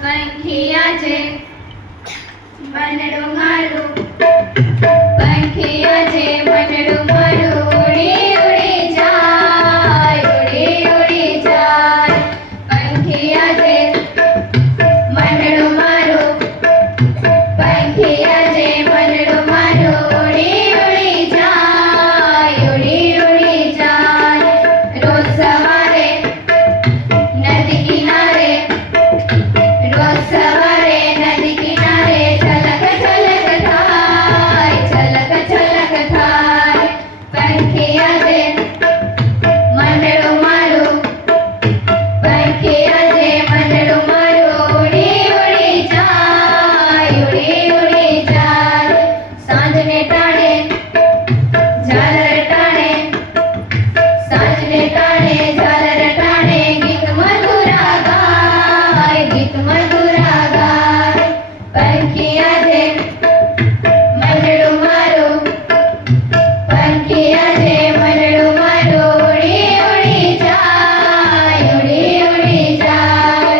પંખિયા જે મનડું મારું, પંખિયા જે મનડું મારું ઉડી ઉડી જાય, ઉડી ઉડી જાય. પંખિયા જે મનડું મારું, પંખિયા જે મનડું મારું ઉડી ઉડી જાય, ઉડી ઉડી જાય. રોજ સવારે નદી કિનારે, રોજ સવારે નદી કિનારે છલક છલક થાય, છલક છલક થાય. પંખિયા જે મનડું મારું, પંખિયા જે મનડું મારું ઉડી ઉડી જાય, ઉડી ઉડી જાય. સાંજને ટાણે ઝાલર ટાણે, સાંજને ટાણે ઝાલર ટાણે ગીત મધુરા ગાય, ગીત મધુરા ગાય. પંખિયા જે મનડું મારું, પંખિયા જે મનડું મારું ઉડી ઉડી જાય, ઉડી ઉડી જાય.